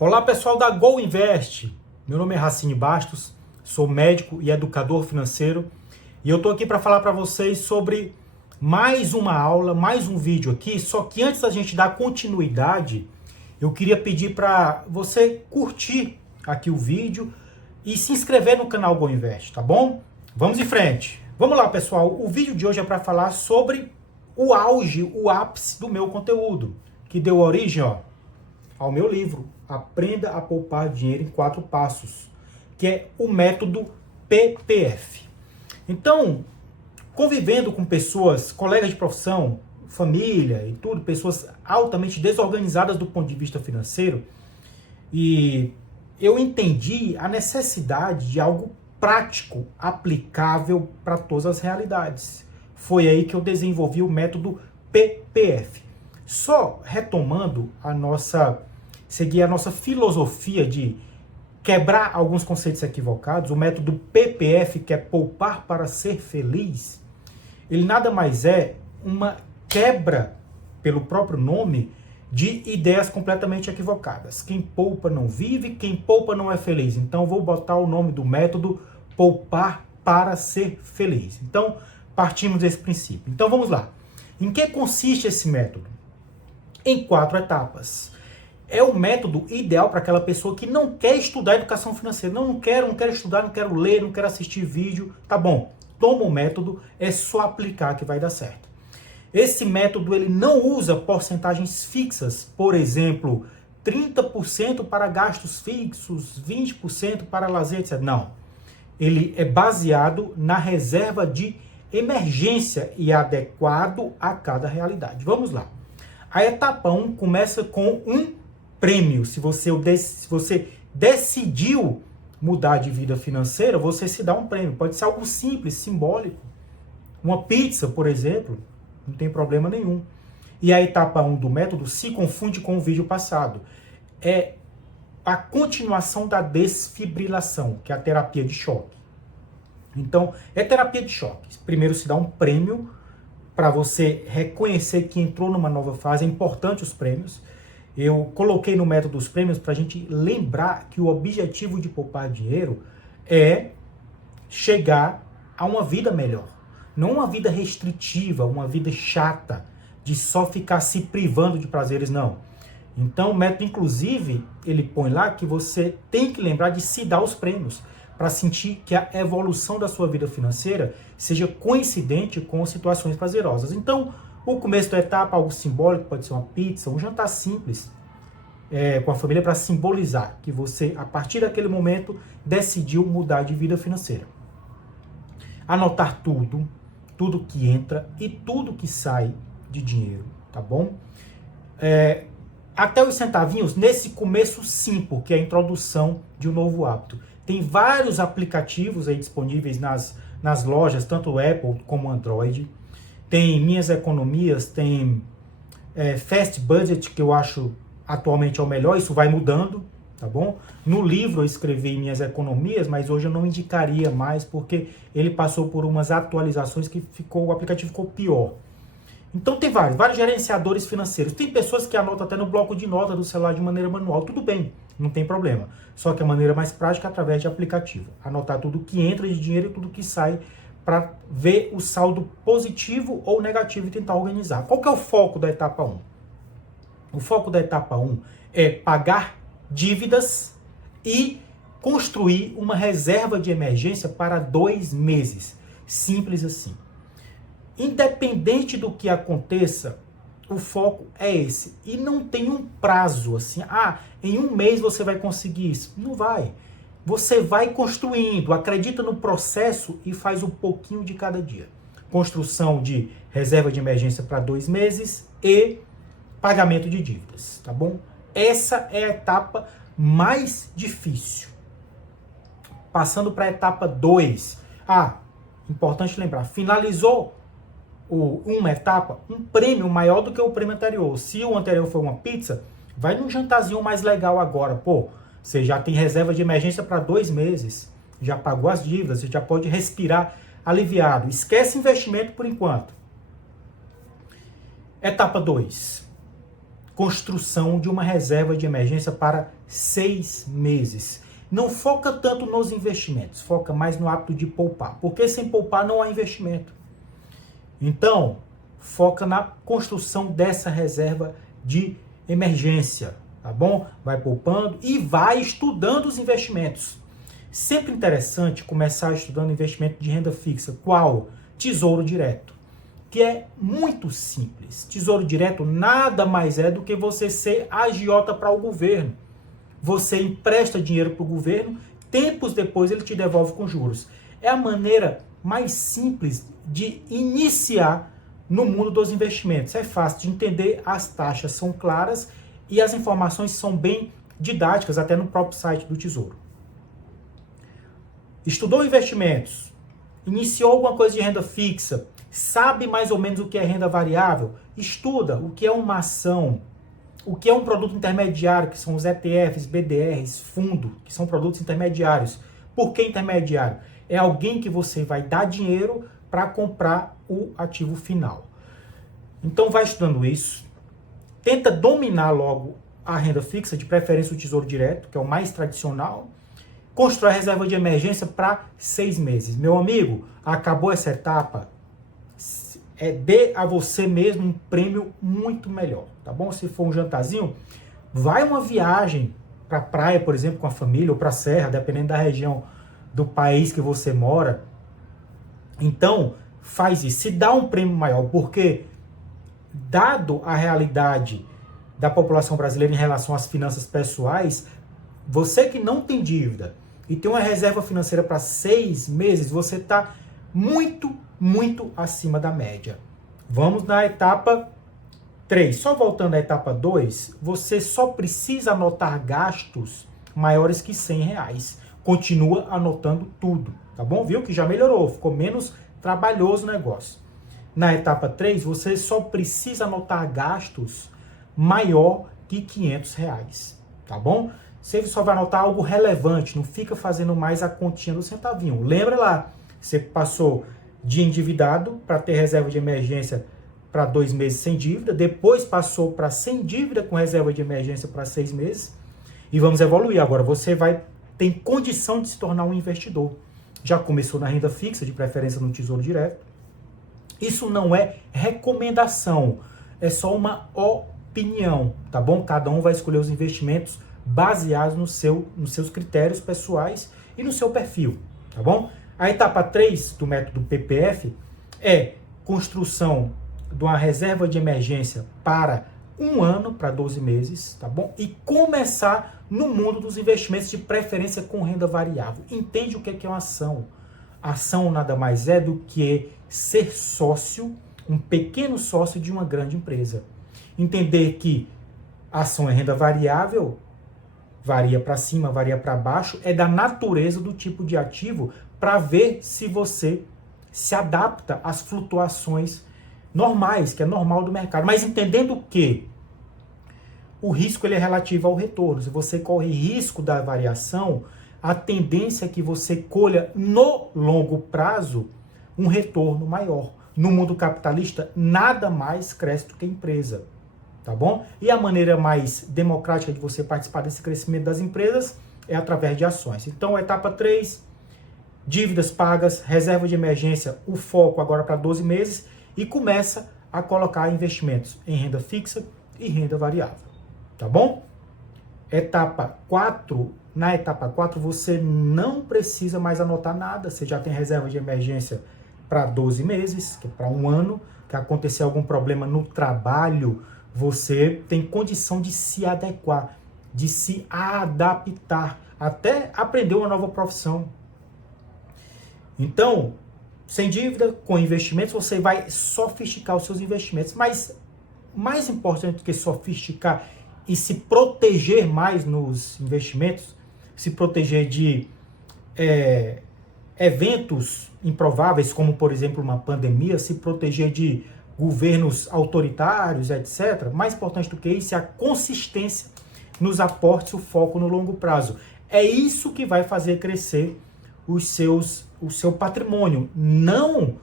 Olá pessoal da Go Invest, meu nome é Racine Bastos, sou médico e educador financeiro e eu estou aqui para falar para vocês sobre mais uma aula, mais um vídeo aqui, só que antes da gente dar continuidade, eu queria pedir para você curtir aqui o vídeo e se inscrever no canal Go Invest, tá bom? Vamos em frente. Vamos lá pessoal, o vídeo de hoje é para falar sobre o auge, o ápice do meu conteúdo, que deu origem, ao meu livro, Aprenda a Poupar Dinheiro em 4 Passos, que é o método PPF. Então, convivendo com pessoas, colegas de profissão, família e tudo, pessoas altamente desorganizadas do ponto de vista financeiro, e eu entendi a necessidade de algo prático, aplicável para todas as realidades. Foi aí que eu desenvolvi o método PPF. Só retomando seguir a nossa filosofia de quebrar alguns conceitos equivocados, o método PPF, que é poupar para ser feliz, ele nada mais é uma quebra, pelo próprio nome, de ideias completamente equivocadas. Quem poupa não vive, quem poupa não é feliz. Então vou botar o nome do método poupar para ser feliz. Então partimos desse princípio. Então vamos lá. Em que consiste esse método? Em 4 etapas. É o método ideal para aquela pessoa que não quer estudar educação financeira. Não quero estudar, não quero ler, não quero assistir vídeo. Tá bom, toma o método, é só aplicar que vai dar certo. Esse método ele não usa porcentagens fixas, por exemplo, 30% para gastos fixos, 20% para lazer, etc. Não. Ele é baseado na reserva de emergência e adequado a cada realidade. Vamos lá. A etapa 1 começa com um prêmio. Se você decidiu mudar de vida financeira, você se dá um prêmio. Pode ser algo simples, simbólico. Uma pizza, por exemplo, não tem problema nenhum. E a etapa 1 do método se confunde com o vídeo passado. É a continuação da desfibrilação, que é a terapia de choque. Então, é terapia de choque. Primeiro se dá um prêmio para você reconhecer que entrou numa nova fase. É importante os prêmios. Eu coloquei no método dos prêmios para a gente lembrar que o objetivo de poupar dinheiro é chegar a uma vida melhor. Não uma vida restritiva, uma vida chata, de só ficar se privando de prazeres, não. Então o método, inclusive, ele põe lá que você tem que lembrar de se dar os prêmios, para sentir que a evolução da sua vida financeira seja coincidente com situações prazerosas. Então, o começo da etapa, algo simbólico, pode ser uma pizza, um jantar simples com a família para simbolizar que você, a partir daquele momento, decidiu mudar de vida financeira. Anotar tudo que entra e tudo que sai de dinheiro, tá bom? Até os centavinhos nesse começo sim, porque é a introdução de um novo hábito. Tem vários aplicativos aí disponíveis nas lojas, tanto Apple como Android. Tem Minhas Economias, tem Fast Budget, que eu acho atualmente é o melhor, isso vai mudando, tá bom? No livro eu escrevi Minhas Economias, mas hoje eu não indicaria mais, porque ele passou por umas atualizações que o aplicativo ficou pior. Então tem vários gerenciadores financeiros. Tem pessoas que anotam até no bloco de nota do celular de maneira manual, tudo bem, não tem problema. Só que a maneira mais prática é através de aplicativo. Anotar tudo que entra de dinheiro e tudo que sai, para ver o saldo positivo ou negativo e tentar organizar. Qual que é o foco da etapa 1? O foco da etapa 1 é pagar dívidas e construir uma reserva de emergência para 2 meses. Simples assim. Independente do que aconteça, o foco é esse. E não tem um prazo assim, em 1 mês você vai conseguir isso. Não vai. Você vai construindo, acredita no processo e faz um pouquinho de cada dia. Construção de reserva de emergência para 2 meses e pagamento de dívidas, tá bom? Essa é a etapa mais difícil. Passando para a etapa 2. Importante lembrar, finalizou uma etapa, um prêmio maior do que o prêmio anterior. Se o anterior foi uma pizza, vai num jantarzinho mais legal agora, você já tem reserva de emergência para 2 meses, já pagou as dívidas, você já pode respirar aliviado. Esquece investimento por enquanto. Etapa 2. construção de uma reserva de emergência para 6 meses. Não foca tanto nos investimentos, foca mais no hábito de poupar, porque sem poupar não há investimento. Então, foca na construção dessa reserva de emergência, tá bom? Vai poupando e vai estudando os investimentos. Sempre interessante começar estudando investimento de renda fixa. Qual? Tesouro Direto, que é muito simples. Tesouro Direto nada mais é do que você ser agiota para o governo. Você empresta dinheiro para o governo, tempos depois ele te devolve com juros. É a maneira mais simples de iniciar no mundo dos investimentos. É fácil de entender, as taxas são claras e as informações são bem didáticas, até no próprio site do Tesouro. Estudou investimentos, iniciou alguma coisa de renda fixa, sabe mais ou menos o que é renda variável? Estuda o que é uma ação, o que é um produto intermediário, que são os ETFs, BDRs, fundo, que são produtos intermediários. Por que intermediário? É alguém que você vai dar dinheiro para comprar o ativo final. Então vai estudando isso, tenta dominar logo a renda fixa, de preferência o Tesouro Direto, que é o mais tradicional. Constrói a reserva de emergência para 6 meses. Meu amigo, acabou essa etapa, dê a você mesmo um prêmio muito melhor, tá bom? Se for um jantarzinho, vai uma viagem para praia, por exemplo, com a família, ou para a serra, dependendo da região do país que você mora. Então, faz isso, se dá um prêmio maior, porque dado a realidade da população brasileira em relação às finanças pessoais, você que não tem dívida e tem uma reserva financeira para 6 meses, você está muito acima da média. Vamos na etapa 3. Só voltando à etapa 2, você só precisa anotar gastos maiores que R$100. Continua anotando tudo, tá bom? Viu que já melhorou, ficou menos trabalhoso o negócio. Na etapa 3, você só precisa anotar gastos maior que R$500, tá bom? Você só vai anotar algo relevante, não fica fazendo mais a continha do centavinho. Lembra lá, você passou de endividado para ter reserva de emergência para 2 meses sem dívida, depois passou para sem dívida com reserva de emergência para 6 meses, e vamos evoluir. Agora você tem condição de se tornar um investidor. Já começou na renda fixa, de preferência no Tesouro Direto. Isso não é recomendação, é só uma opinião, tá bom? Cada um vai escolher os investimentos baseados nos seus critérios pessoais e no seu perfil, tá bom? A etapa 3 do método PPF é construção de uma reserva de emergência para 1 ano, para 12 meses, tá bom? E começar no mundo dos investimentos, de preferência com renda variável. Entende o que é uma ação? Ação nada mais é do que ser sócio, um pequeno sócio de uma grande empresa. Entender que a ação é renda variável, varia para cima, varia para baixo, é da natureza do tipo de ativo, para ver se você se adapta às flutuações normais, que é normal do mercado. Mas entendendo que o risco ele é relativo ao retorno. Se você corre risco da variação, a tendência é que você colha no longo prazo um retorno maior. No mundo capitalista, nada mais cresce do que a empresa, tá bom? E a maneira mais democrática de você participar desse crescimento das empresas é através de ações. Então, etapa 3, dívidas pagas, reserva de emergência, o foco agora para 12 meses, e começa a colocar investimentos em renda fixa e renda variável, tá bom? Etapa 4, na etapa 4 você não precisa mais anotar nada, você já tem reserva de emergência para 12 meses, que é para 1 ano, que acontecer algum problema no trabalho, você tem condição de se adequar, de se adaptar, até aprender uma nova profissão. Então, sem dívida, com investimentos, você vai sofisticar os seus investimentos. Mas mais importante do que sofisticar e se proteger mais nos investimentos, se proteger de eventos improváveis, como por exemplo uma pandemia, se proteger de governos autoritários, etc. Mais importante do que isso é a consistência nos aportes, o foco no longo prazo. É isso que vai fazer crescer o seu patrimônio, não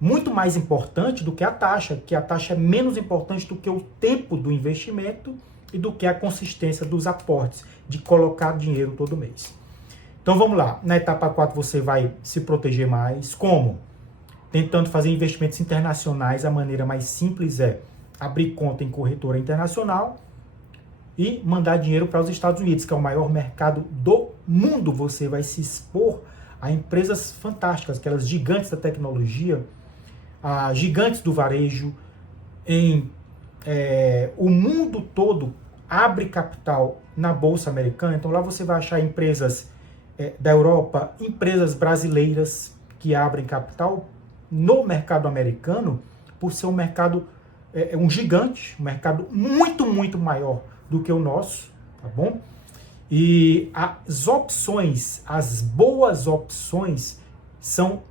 muito mais importante do que a taxa, que a taxa é menos importante do que o tempo do investimento e do que a consistência dos aportes, de colocar dinheiro todo mês. Então vamos lá, na etapa 4 você vai se proteger mais. Como? Tentando fazer investimentos internacionais. A maneira mais simples é abrir conta em corretora internacional e mandar dinheiro para os Estados Unidos, que é o maior mercado do mundo. Você vai se expor a empresas fantásticas, aquelas gigantes da tecnologia, gigantes do varejo. O mundo todo abre capital na Bolsa Americana, então lá você vai achar empresas da Europa, empresas brasileiras que abrem capital no mercado americano, por ser um mercado, um gigante, um mercado muito, muito maior do que o nosso, tá bom? E as opções, as boas opções, são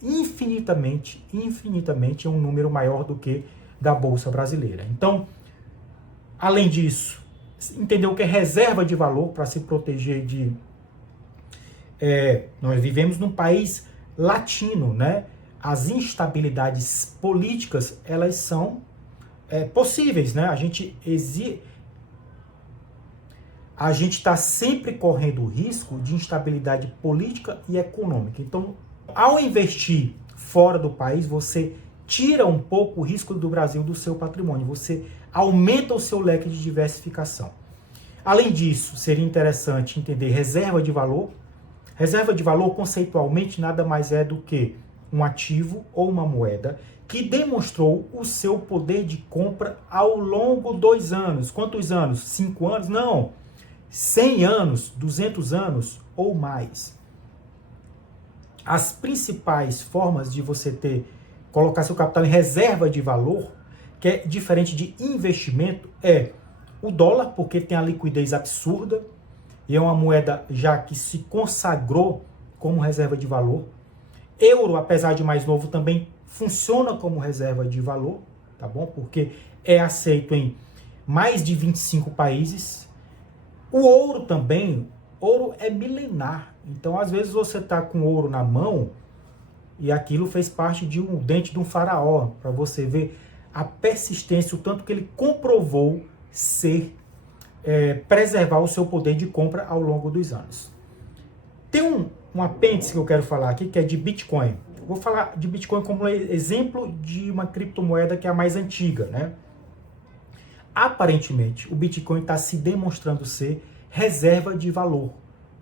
infinitamente um número maior do que da Bolsa Brasileira. Então, além disso, entender o que é reserva de valor para se proteger de... nós vivemos num país latino, né? As instabilidades políticas, elas são possíveis, né? A gente está sempre correndo o risco de instabilidade política e econômica. Então, ao investir fora do país, você tira um pouco o risco do Brasil do seu patrimônio, você aumenta o seu leque de diversificação. Além disso, seria interessante entender reserva de valor. Reserva de valor, conceitualmente, nada mais é do que um ativo ou uma moeda que demonstrou o seu poder de compra ao longo 2 anos. Quantos anos? 5 anos? Não. 100 anos, 200 anos ou mais. As principais formas de você colocar seu capital em reserva de valor, que é diferente de investimento, é o dólar, porque tem a liquidez absurda e é uma moeda já que se consagrou como reserva de valor. Euro, apesar de mais novo, também funciona como reserva de valor, tá bom? Porque é aceito em mais de 25 países. O ouro também, ouro é milenar. Então, às vezes você tá com ouro na mão e aquilo fez parte de um dente de um faraó, para você ver a persistência, o tanto que ele comprovou preservar o seu poder de compra ao longo dos anos. Tem um apêndice que eu quero falar aqui, que é de Bitcoin. Vou falar de Bitcoin como exemplo de uma criptomoeda que é a mais antiga, né? Aparentemente, o Bitcoin está se demonstrando ser reserva de valor,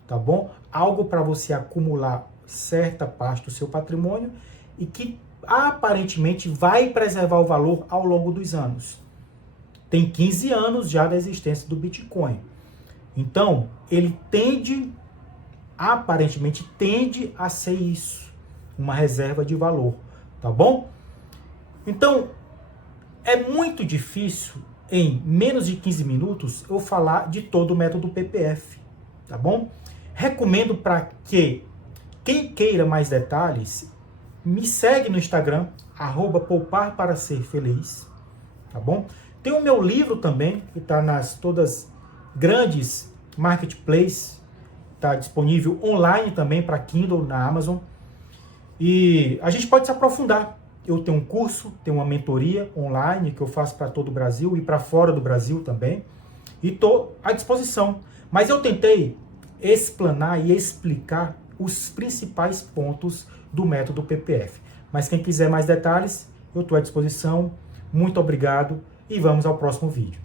tá bom? Algo para você acumular certa parte do seu patrimônio e que aparentemente vai preservar o valor ao longo dos anos. Tem 15 anos já da existência do Bitcoin. Então, ele aparentemente tende a ser isso, uma reserva de valor, tá bom? Então, é muito difícil, em menos de 15 minutos, eu falar de todo o método PPF, tá bom? Recomendo para que quem queira mais detalhes, me segue no Instagram, @pouparparaserfeliz, tá bom? Tem o meu livro também, que está nas todas grandes marketplaces, está disponível online também para Kindle na Amazon. E a gente pode se aprofundar. Eu tenho um curso, tenho uma mentoria online que eu faço para todo o Brasil e para fora do Brasil também. E estou à disposição. Mas eu tentei explanar e explicar os principais pontos do método PPF. Mas quem quiser mais detalhes, eu estou à disposição. Muito obrigado e vamos ao próximo vídeo.